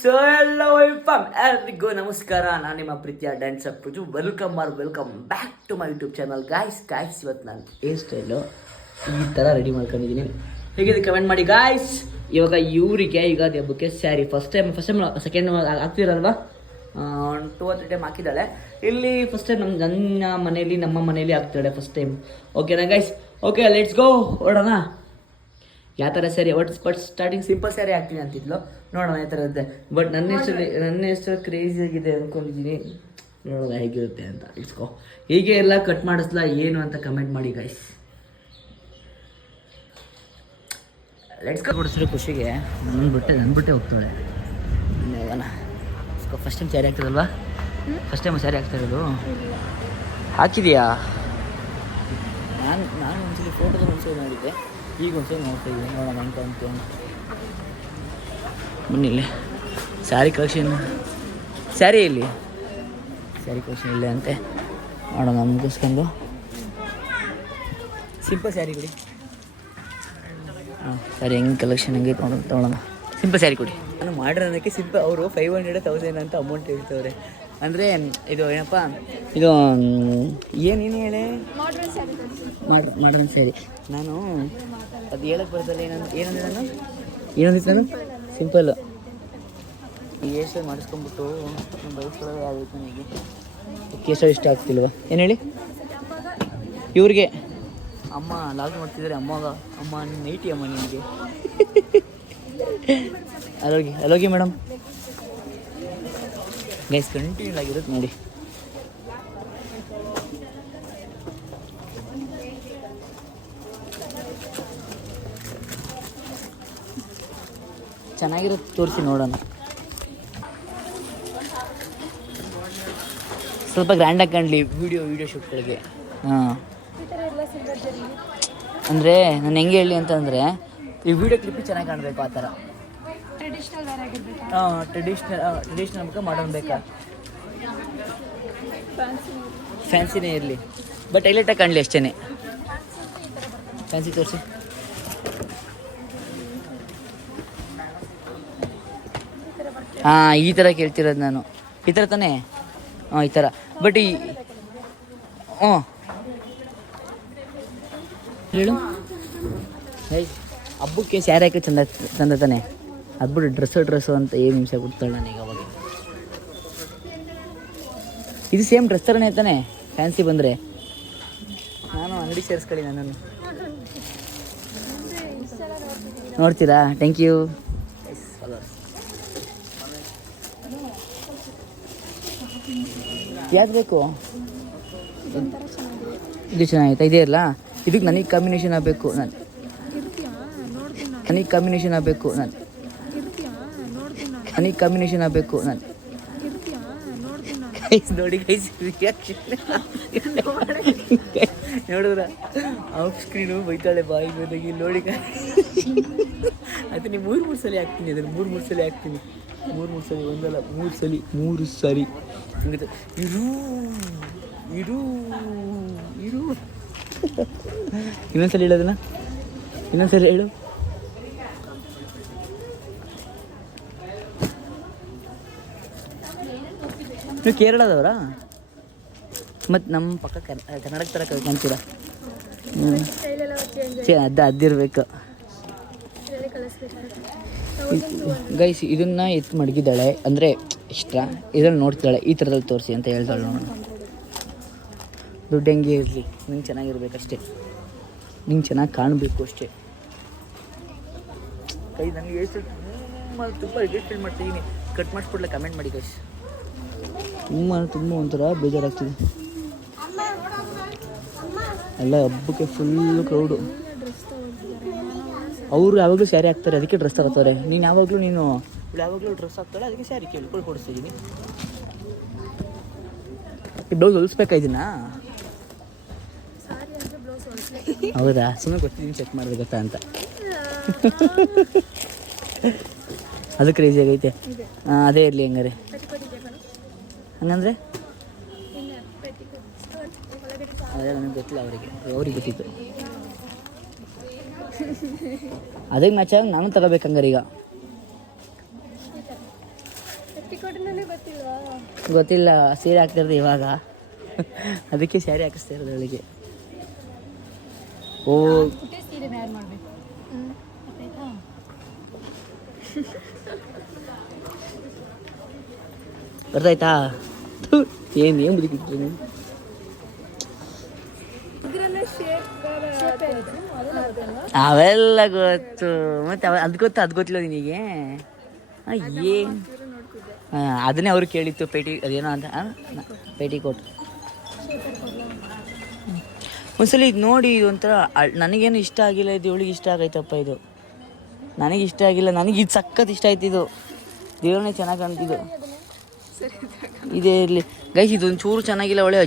So ಎಲ್ಲ ಎಲ್ರಿಗೂ ನಮಸ್ಕಾರ. ನಾನು ನಿಮ್ಮ ಪ್ರೀತಿಯ dancer Prithu. Welcome back to my YouTube channel. Guys ಇವತ್ತು ನಾನು ಹೇರ್ ಸ್ಟೈಲು ಈ ಥರ ರೆಡಿ ಮಾಡ್ಕೊಂಡಿದ್ದೀನಿ. ಹೇಗಿದೆ ಕಮೆಂಟ್ ಮಾಡಿ ಗಾಯ್ಸ್. ಇವಾಗ ಇವರಿಗೆ ಯುಗಾದಿ ಹಬ್ಬಕ್ಕೆ ಸ್ಯಾರಿ ಫಸ್ಟ್ ಟೈಮ್ ಸೆಕೆಂಡ್ ಆಗ್ತಿರಲ್ವಾ, 2 or 3 ಟೈಮ್ ಹಾಕಿದ್ದಾಳೆ. ಇಲ್ಲಿ ಫಸ್ಟ್ ಟೈಮ್ ನಮ್ಮ ಮನೆಯಲ್ಲಿ ಆಗ್ತಾಳೆ ಫಸ್ಟ್ ಟೈಮ್. ಓಕೆನಾ ಗೈಸ್? ಓಕೆ ಲೆಟ್ಸ್ ಗೋ, ಹೊರಡೋಣ. ಯಾವ ಥರ sari but starting simple sari ಹಾಕ್ತೀನಿ ಅಂತಿದ್ಲು, ನೋಡೋಣ ಯಾವ ಥರ ಇರುತ್ತೆ. ಬಟ್ ನನ್ನ ಹೆಸರು ಕ್ರೇಜಿ ಆಗಿದೆ ಅಂದ್ಕೊಂಡಿದ್ದೀನಿ, ನೋಡೋಣ ಹೇಗಿರುತ್ತೆ ಅಂತ. ಇಟ್ಸ್ಕೋ ಹೀಗೆ ಎಲ್ಲ ಕಟ್ ಮಾಡಿಸ್ಲಾ ಏನು ಅಂತ ಕಮೆಂಟ್ ಮಾಡಿ ಗೈಸ್. Let's go. ಕೊಡಿಸಿರೋ ಖುಷಿಗೆ ನನ್ನ ಬಿಟ್ಟೆ ಹೋಗ್ತಾಳೆ. ಹೋಗೋಣ. ಫಸ್ಟ್ ಟೈಮ್ ಸ್ಯಾರಿ ಆಗ್ತದಲ್ವಾ? ಫಸ್ಟ್ ಟೈಮ್ ಸ್ಯಾರಿ ಆಗ್ತಾ ಇರೋದು. ಹಾಕಿದೆಯಾ? ನಾನು ಒಂದ್ಸಲಿ ಫೋಟೋದಲ್ಲಿ ಒಂದ್ಸಲಿ ಮಾಡಿದ್ದೆ, ಈಗ ಒಂದ್ಸಲ ನೋಡ್ತಾ ಇದ್ದೀನಿ. ನೋಡೋಣ ಅಂತ ಬನ್ನಿಲ್ಲಿ ಸ್ಯಾರಿ ಕಲೆಕ್ಷನ್. ಸ್ಯಾರಿ ಕಲೆಕ್ಷನ್ ಇಲ್ಲೇ ಅಂತೆ. ನೋಡೋಣ ಮುಗಿಸ್ಕೊಂಡು ಸಿಂಪಲ್ ಸ್ಯಾರಿ ಕೊಡಿ. ಸ್ಯಾರಿ ಹೆಂಗೆ ಕಲೆಕ್ಷನ್ ಹೆಂಗೆ ತೊಗೊಳೋಣ. ಸಿಂಪಲ್ ಸ್ಯಾರಿ ಕೊಡಿ. ನಾನು ಮಾಡಿರೋದಕ್ಕೆ ಸಿಂಪಲ್. ಅವರು 500-1000 ಅಂತ ಅಮೌಂಟ್ ಹೇಳ್ತವ್ರೆ. ಅಂದರೆ ಇದು ಏನಪ್ಪ, ಇದು ಏನೇನು ಹೇಳಿ ಮಾಡ್ರನ್ ಸ್ಯಾರಿ. ನಾನು ಅದು ಹೇಳಕ್ಕೆ ಬರ್ತಲ್ಲ. ಏನಂದಿತ್ತು ನಾನು ಸಿಂಪಲ್ಲು ಈ ಹೇರ್ ಸ್ಟೈಲ್ ಮಾಡಿಸ್ಕೊಂಡ್ಬಿಟ್ಟು ಬಯಸ್ಕೊಳ್ಳೋದು ಆಗಬೇಕು ನನಗೆ. ಕೇಸರ ಇಷ್ಟ ಆಗ್ತಿಲ್ವ? ಏನು ಹೇಳಿ ಇವ್ರಿಗೆ? ಅಮ್ಮ ಲಾಗ್ ಮಾಡ್ತಿದ್ದಾರೆ. ಅಮ್ಮ ನೈಟಿ ಅಮ್ಮ ನಿಮಗೆ. ಅಲ್ಲೋಗಿ ಮೇಡಮ್. ಗೈಸ್ ಕಂಟಿನ್ಯೂ ಆಗಿರುತ್ತೆ ನೋಡಿ. ಚೆನ್ನಾಗಿರುತ್ತೆ, ತೋರಿಸಿ ನೋಡೋಣ. ಸ್ವಲ್ಪ ಗ್ರ್ಯಾಂಡಾಗಿ ಕಾಣಲಿ ವಿಡಿಯೋ ಶೂಟ್ಗಳಿಗೆ. ಅಂದರೆ ನಾನು ಹೆಂಗೆ ಹೇಳಿ ಅಂತಂದರೆ, ಈ ವಿಡಿಯೋ ಕ್ಲಿಪ್ಪಿ ಚೆನ್ನಾಗಿ ಕಾಣಬೇಕು ಆ ಥರ. ಟ್ರೆಡಿಷ್ನಲ್ ಬೇಕಾ ಮಾಡರ್ನ್ ಬೇಕಾ? ಫ್ಯಾನ್ಸಿನೇ ಇರಲಿ, ಬಟ್ ಹೈಲೈಟಾಗಿ ಕಾಣಲಿ ಅಷ್ಟೇ. ಫ್ಯಾನ್ಸಿ ತೋರಿಸಿ. ಈ ಥರ ಕೇಳ್ತಿರೋದು ನಾನು. ಈ ಥರ ತಾನೇ? ಈ ಥರ. ಬಟ್ ಹೇಳು ಹಬ್ಬಕ್ಕೆ ಸ್ಯಾರಿ ಹಾಕಿ ಚಂದ ತಾನೆ. ಅದ್ಬಿಟ್ಟು ಡ್ರೆಸ್ಸು ಅಂತ ಏನು ನಿಮಿಷ ಕೊಡ್ತಾಳೆ ನನಗೆ ಅವಾಗ. ಇದು ಸೇಮ್ ಡ್ರೆಸ್ ಥರನೇ ತಾನೆ ಫ್ಯಾನ್ಸಿ ಬಂದರೆ. ನಾನು ಅಂಗಡಿ ಸೇರಿಸ್ಕೊಳ್ಳಿ ನನ್ನನ್ನು. ನೋಡ್ತೀರಾ? Thank you. ಯಾವ್ದು ಬೇಕು? ಇದು ಚೆನ್ನಾಗಿತ್ತು. ಇದೇ ಇರಲ್ಲ. ಇದಕ್ಕೆ ನನಗೆ ಕಾಂಬಿನೇಷನ್ ಆಗಬೇಕು. ನನಗೆ ಕಾಂಬಿನೇಷನ್ ಆಗಬೇಕು. ನೋಡಿ ಗೈಸ್ ನೋಡಿದ್ರ ಆಫ್ ಸ್ಕ್ರೀನು ಬೈತಾಳೆ ಬಾಯಿ ಬಂದಾಗಿ ನೋಡಿ. ಅದನ್ನ 3 ಸಲ ಹಾಕ್ತೀನಿ. ಅದನ್ನು 3 ಸಲ ಹಾಕ್ತೀನಿ. 3 ಸಲ, ಒಂದಲ್ಲ 3 ಸರಿ. ಇರು ಇನ್ನೊಂದ್ಸಲ ಹೇಳೋದನ್ನ. ಇನ್ನೊಂದ್ಸಲ ಹೇಳು. ನೀವು ಕೇರಳದವರಾ? ಮತ್ತು ನಮ್ಮ ಪಕ್ಕ ಕರ್ನಾಟಕ ಥರ ಕಾಣ್ತೀರ. ಅದಿರ್ಬೇಕು ಗೈಸ್. ಇದನ್ನು ಎತ್ತು ಮಡಗಿದ್ದಾಳೆ ಅಂದರೆ ಇಷ್ಟ. ಇದ್ರಲ್ಲಿ ನೋಡ್ತಾಳೆ, ಈ ಥರದಲ್ಲಿ ತೋರಿಸಿ ಅಂತ ಹೇಳ್ತಾಳೆ. ನೋಡೋಣ. ದುಡ್ಡು ಹೆಂಗೆ ಇರಲಿ, ನಿಂಗೆ ಚೆನ್ನಾಗಿರ್ಬೇಕಷ್ಟೇ, ನಿಂಗೆ ಚೆನ್ನಾಗಿ ಕಾಣಬೇಕು ಅಷ್ಟೇ. ಕೈ ನನಗೆ ಎಷ್ಟು ತುಂಬ ರಿಜೆಕ್ಟ್ ಮಾಡ್ತಿದ್ದೀನಿ. ಕಟ್ ಮಾಡಿಸ್ಬಿಡ್ಲೆ ಕಮೆಂಟ್ ಮಾಡಿ ಗೈಸ್. ತುಂಬ ಒಂಥರ ಬೇಜಾರಾಗ್ತಿದೆ. ಎಲ್ಲ ಹಬ್ಬಕ್ಕೆ ಫುಲ್ಲು ಕ್ರೌಡು. ಅವರು ಯಾವಾಗಲೂ ಸ್ಯಾರಿ ಹಾಕ್ತಾರೆ, ಅದಕ್ಕೆ ಡ್ರೆಸ್ ತಗೋತಾರೆ. ಯಾವಾಗಲೂ ಡ್ರೆಸ್ ಹಾಕ್ತಾಳೆ, ಅದಕ್ಕೆ ಸ್ಯಾರಿ ಕೇಳ್ಕೊಂಡು ಕೊಡಿಸ್ತಿದ್ದೀನಿ. ಈ ಬ್ಲೌಸ್ ಹೊಲಿಸ್ಬೇಕಾ ಇದನ್ನ? ಹೌದಾ? ಸುಮ್ಮನೆ ಗೊತ್ತಿದ್ದೀನಿ, ಚೆಕ್ ಮಾಡಿದೆ ಗೊತ್ತಾ ಅಂತ. ಅದು ಕ್ರೇಜಿ ಆಗೈತೆ. ಅದೇ ಇರಲಿ ಹಂಗಾರೆ. ಹಂಗಂದ್ರೆ ಅದೇ ನನಗೆ ಗೊತ್ತಿಲ್ಲ, ಅವ್ರಿಗೆ ಗೊತ್ತಿತ್ತು. ಅದಕ್ಕೆ ಮ್ಯಾಚಾಗಿ ನಾನು ತಗೋಬೇಕಂಗಾರೆ ಈಗ. ಗೊತ್ತಿಲ್ಲ, ಸೀರೆ ಹಾಕ್ತಿರೋದು ಇವಾಗ. ಅದಕ್ಕೆ ಸ್ಯಾರಿ ಹಾಕಿಸ್ತಾ ಇರೋದು ಅವಳಿಗೆ. ಓ ಬರ್ತಾಯ್ತಾ? ಏನು ಬದುಕಿಟ್ರಿ ನೀವು? ಅವೆಲ್ಲ ಗೊತ್ತು, ಮತ್ತೆ ಅದು ಗೊತ್ತಿಲ್ಲ ನಿನಗೆ? ಏನು ಅದನ್ನೇ ಅವ್ರು ಕೇಳಿತ್ತು. ಅದೇನೋ ಅಂತ ಪೇಟಿಕೋಟ್. ಒಂದ್ಸಲ ಇದು ನೋಡಿ, ಇದು ಒಂಥರ ನನಗೇನು ಇಷ್ಟ ಆಗಿಲ್ಲ. ಇದು ಇವಳಿಗೆ ಇಷ್ಟ ಆಗೈತಪ್ಪ. ಇದು ನನಗೆ ಇಷ್ಟ ಆಗಿಲ್ಲ. ನನಗೆ ಇದು ಸಖತ್ ಇಷ್ಟ ಆಯ್ತು. ಇದು ದೇವ್ರನ್ನೇ ಚೆನ್ನಾಗಿ ಕಾಣ್ತಿದ್ದು. ಇದೇ ಇರಲಿ ಗೈಸ್. ಇದೊಂದು ಚೂರು ಚೆನ್ನಾಗಿಲ್ಲ. ಒಳ್ಳೆ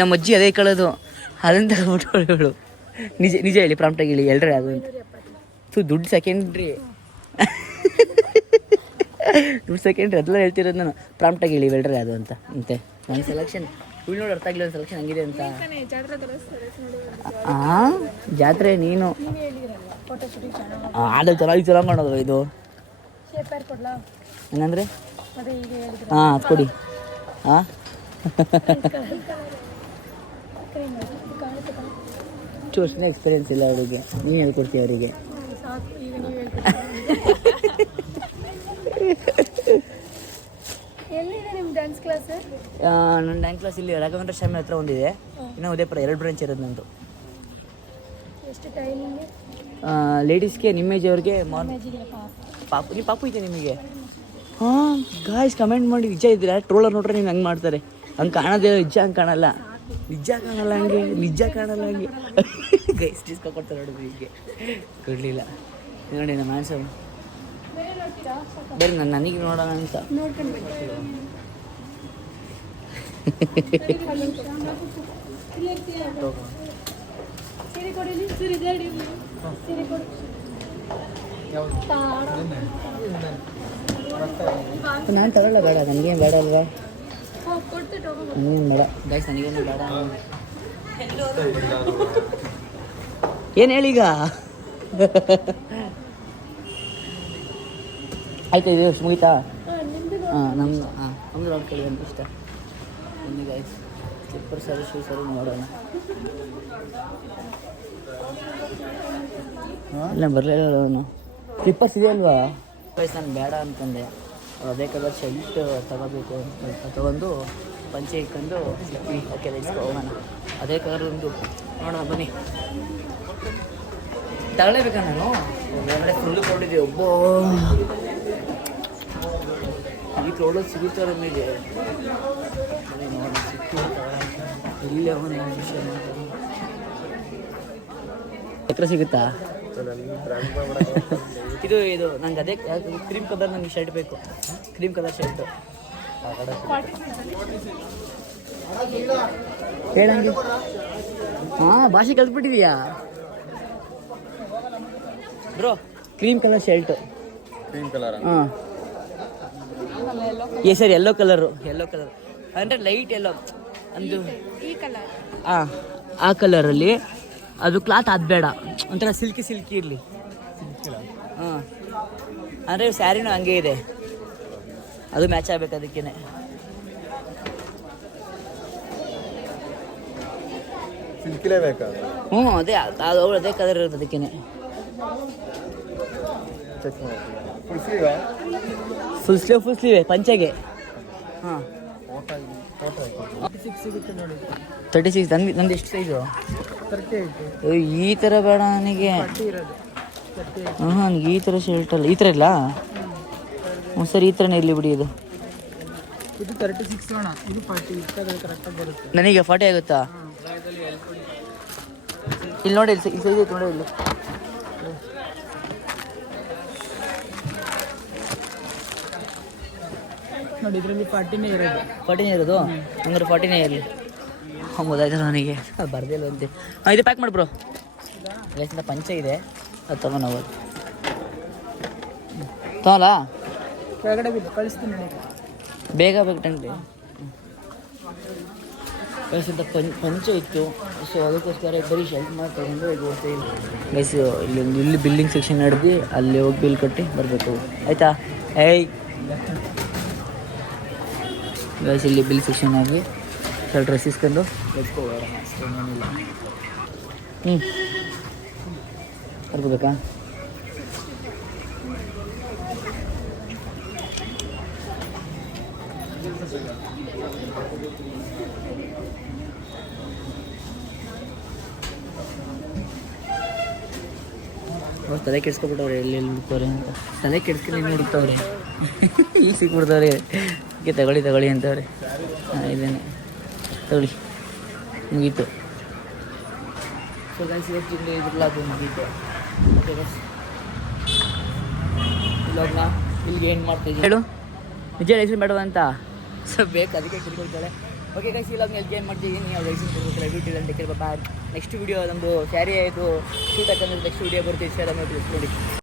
ನಮ್ಮ ಅಜ್ಜಿ ಅದೇ ಕಳೋದು. ಅದನ್ನು ತಗೊಬಿಟ್ಟು ಅವಳು ನಿಜ ಹೇಳಿ, ಪ್ರಾಂಪ್ಟಾಗಿ ಹೇಳಿ, ಎಲ್ರಿ ಅದು ಅಂತ. ದುಡ್ಡು ಸೆಕೆಂಡ್ರಿ ಅದೆಲ್ಲ ಹೇಳ್ತಿರೋದು ನಾನು. ಪ್ರಾಂಪ್ಟಾಗಿ ಹೇಳಿ ಎಲ್ರಿ ಅದು ಅಂತ. ಅಂತೆ ನನ್ನ ಸೆಲೆಕ್ಷನ್ ಇವಳು ನೋಡಿ ಅರ್ಥ ಆಗಿಲ್ಲ. ಒಂದು ಸೆಲೆಕ್ಷನ್ ಹಂಗಿದೆ ಅಂತ. ಜಾತ್ರೆ ನೀನು ಆಡಲ್ ಚೆನ್ನಾಗಿ ಮಾಡೋದು ಇದು. ಏನಂದ್ರೆ ಅದು ಕೊಡಿ. ಚೂರ್ಸ್ನ ಎಕ್ಸ್ಪೀರಿಯನ್ಸ್ ಇಲ್ಲ ಅವರಿಗೆ. ನೀನು ಹೇಳ್ಕೊಡ್ತೀವಿ ಅವರಿಗೆ. ನನ್ನ ಡ್ಯಾನ್ಸ್ ಕ್ಲಾಸ್ ಇಲ್ಲಿ ರಾಘವೇಂದ್ರ ಸ್ವಾಮಿ ಹತ್ರ ಒಂದಿದೆ. ಇನ್ನು ಉದಯಪುರ 2 ಬ್ರಾಂಚ್ ಇರೋದು ನಂದು. ಲೇಡೀಸ್ಗೆ ನಿಮ್ಮೇಜ್ ಅವ್ರಿಗೆ ಪಾಪು ಇದೆ ನಿಮಗೆ. ಹಾಂ ಗಾಯ್ಸ್ ಕಮೆಂಟ್ ಮಾಡಿ ನಿಜ ಇದ್ದೀರಾ? ಟ್ರೋಲರ್ ನೋಡ್ರೆ ನೀವು ಹಂಗೆ ಮಾಡ್ತಾರೆ. ಹಂಗೆ ಕಾಣೋದೇ ನಿಜ, ಹಂಗೆ ಕಾಣಲ್ಲ. ನಿಜ ಕಾಣಲ್ಲ ಹಂಗೆ ಗೈಸ್ ಡಿಸ್ಕೊಡ್ತಾರೆ ನೋಡಿದ್ವಿ. ಹೀಗೆ ಕೊಡಲಿಲ್ಲ ನೋಡಿ ನಮ್ಮ ಆನ್ಸರ್. ಬರೀ ನನಗೆ ನೋಡೋಣ ಅಂತ. ನಾನು ತಗೊಳ್ಳ ಬೇಡ, ನನಗೇನು ಬೇಡ ಅಲ್ವಾ? ನನಗೇನು ಬೇಡ ಗೈಸ್, ನನಗೇನು ಬೇಡ. ಏನು ಹೇಳೀಗ? ಆಯ್ತಾ? ಇದು ಮುಗಿತಾ? ನಮ್ದು ನೋಡಿ ಕೇಳಿ ಅಂತ ಇಷ್ಟ. ಬನ್ನಿ ಗೈಸ್, ಸ್ಲಿಪ್ಪರ್ ಸರಿ ಶೂ ಸರಿ ನೋಡೋಣ. ಇಲ್ಲ ಬರಲಿಲ್ಲ ಅವನು. ಸ್ಲಿಪ್ಪರ್ಸ್ ಇದೆ ಅಲ್ವಾ ಗೈಸ್? ನಾನು ಬೇಡ ಅಂತಂದೆ. ಅದೇ ಕಲರ್ ಶರ್ಟ್ ತಗೋಬೇಕು ಅಂತ ತಗೊಂಡು ಪಂಚೆ ಇಟ್ಕೊಂಡು ಓಕೆ ಲೈಟ್ಸ್ ಹೋಗೋಣ. ಅದೇ ಕಲರ್ ಒಂದು ನೋಡೋಣ ಬನ್ನಿ. ತಗೊಳ್ಳೇಬೇಕಾ ನಾನು? ಒಳ್ಳೆ ಫುಲ್ಲು ಕೊಟ್ಟಿದ್ದೆ. ಒಬ್ಬ ಈ ಕ್ರೌಡಲ್ಲಿ ಸಿಗುತ್ತಾರೆ ಮೇಲೆ. ಬನ್ನಿ ನೋಡೋಣ, ಸಿಕ್ಕು ಇಲ್ಲೇ ಅವನ ವಿಷಯ ಎತ್ರ ಸಿಗುತ್ತಾ? ಇದು ನಂಗೆ ಅದೇ ಕ್ರೀಮ್ ಕಲರ್ ನನಗೆ ಶರ್ಟ್ ಬೇಕು. ಕ್ರೀಮ್ ಕಲರ್ ಶರ್ಟು ಹೇಳಂಗೆ. ಭಾಷೆ ಕಲ್ತ್ಬಿಟ್ಟಿದೀಯಾ ಬ್ರೋ? Cream colour shirt. ಸರಿ ಯೆಲ್ಲೋ ಕಲರ್ ಅಂದರೆ ಲೈಟ್ ಯೆಲ್ಲೋ ಅಂದು. ಆ ಕಲರಲ್ಲಿ ಅದು ಕ್ಲಾತ್ ಅದು ಬೇಡ, ಒಂಥರ ಸಿಲ್ಕಿ ಇರಲಿ. ಅಂದರೆ ಸ್ಯಾರಿನೂ ಹಂಗೆ ಇದೆ, ಅದು ಮ್ಯಾಚ್ ಆಗಬೇಕು ಅದಕ್ಕೇನೆ. ಅದೇ ಕಲರ್ ಇರೋದು ಅದಕ್ಕೇನೆ. Full sleeve ಪಂಚೆಗೆ. 36 ನಂದು ಎಷ್ಟು ಸೈಜು? ಈ ಥರ ಬೇಡ ನನಗೆ. ನನಗೆ ಈ ಥರ ಶರ್ಟ್ ಅಲ್ಲ, ಈ ಥರ ಇಲ್ಲ. ಸರಿ ಈ ಥರನೇ ಇರಲಿ ಬಿಡಿ. ಇದು 36 ನನಗೆ 40 ಆಗುತ್ತಾ? ಇಲ್ಲಿ ನೋಡಿ, ಇಲ್ಲಿ ಸೈಜ್ ಐತೆ ನೋಡಿ. ಇಲ್ಲಿ ನೋಡಿ, ಇದರಲ್ಲಿ 40ನೇ ಇರೋದು. ಹಂಗಾರೆ 40ನೇ ಇರಲಿ. ಗೊತ್ತಾಯ್ತಲ್ಲ ನನಗೆ, ಅದು ಬರ್ದಿಲ್ಲ ಅಂತೆ. ಇದು ಪ್ಯಾಕ್ ಮಾಡಿ ಬ್ರೋ. ಲೈಸಿಂದ ಪಂಚೆ ಇದೆ, ಅದು ತಗೊಂಡು ಹೋಗೋದು. ತಗೊಲ್ಲ ಕೆಳಗಡೆ ಕಳಿಸ್ತೀನಿ ಬೇಗ ಟಂಗ್ಲಿ. ಲೈಸಿಂದ ಪಂಚೆ ಇತ್ತು, ಸೊ ಅದಕ್ಕೋಸ್ಕರ ಬರೀ ಶರ್ಟ್ ಮಾಡಿ ತಗೊಂಡು ಈಗ ಹೋಗ್ತೀವಿ ಗೈಸ್. ಇಲ್ಲಿ ಬಿಲ್ಡಿಂಗ್ ಸೆಕ್ಷನ್ ನಡೆದು ಅಲ್ಲಿ ಹೋಗಿ ಬಿಲ್ ಕಟ್ಟಿ ಬರಬೇಕು. ಆಯಿತಾ? ಗೈಸ್ ಇಲ್ಲಿ ಬಿಲ್ ಸೆಕ್ಷನ್ ಆಗಿ ಸ್ವಲ್ಪ ಡ್ರೆಸ್ ಇಸ್ಕೊಂಡು ಎತ್ಕೋಬೋಣ ಅಷ್ಟೇನಿಲ್ಲ. ಕರ್ಕೋಬೇಕಾ? ಅವ್ರು ತಲೆ ಕೆಡ್ಸ್ಕೊಬಿಟ್ಟವ್ರೆ, ಎಲ್ಲೆಲ್ಲಿ ಹುಡುಕ್ತವ್ರೆ ಅಂತ. ತಲೆ ಕೆಡ್ಸ್ಕೊಂಡು ಹುಡುಕ್ತವ್ರೆ. ಈಗ ಸಿಕ್ಬಿಡ್ತವ್ರೆ. ಅದಕ್ಕೆ ತಗೊಳ್ಳಿ ಅಂತವ್ರೆ. ಇದೇನೆ ತಗೊಳ್ಳಿ, ಮುಗೀತು. ಸೊ ಗೈಸ್ ಇವತ್ತಿಂದು ಇದ್ರಲ್ಲ ಅದು ಮುಗೀತು. ಓಕೆ ಗೈಸ್, ಇಲ್ಲೋಗ್ನ ಇಲ್ಲಿಗೆ ಏನು ಮಾಡ್ತಿದ್ವಿ ಹೇಳು. ನಿಜ ಲೈಸೆನ್ಸ್ ಬೇಡವ ಅಂತ ಸೊ ಬೇಕು, ಅದಕ್ಕೆ ತಿಳ್ಕೊಳ್ತಾಳೆ. ಓಕೆ ಗೈಸ್, ಇವಾಗ ಎಲ್ಲಿ ಏನು ಮಾಡ್ತಿದ್ದೀನಿ, ನಾವು ಲೈಸೆನ್ಸ್ ಕೊಡ್ಬೇಕಲ್ಲ ಡ್ಯೂಟಿ ಅಂತ ಕೇಳ್ಬಾ. ನೆಕ್ಸ್ಟ್ ವೀಡಿಯೋ ನಮ್ಮದು ಸ್ಯಾರಿ ಆಯಿತು ಶೂಟ್ ಹಾಕಂದ್ರೆ ನೆಕ್ಸ್ಟ್ ವೀಡಿಯೋ ಬರ್ತೀವಿ ಸರ್ ನೋಡಿ.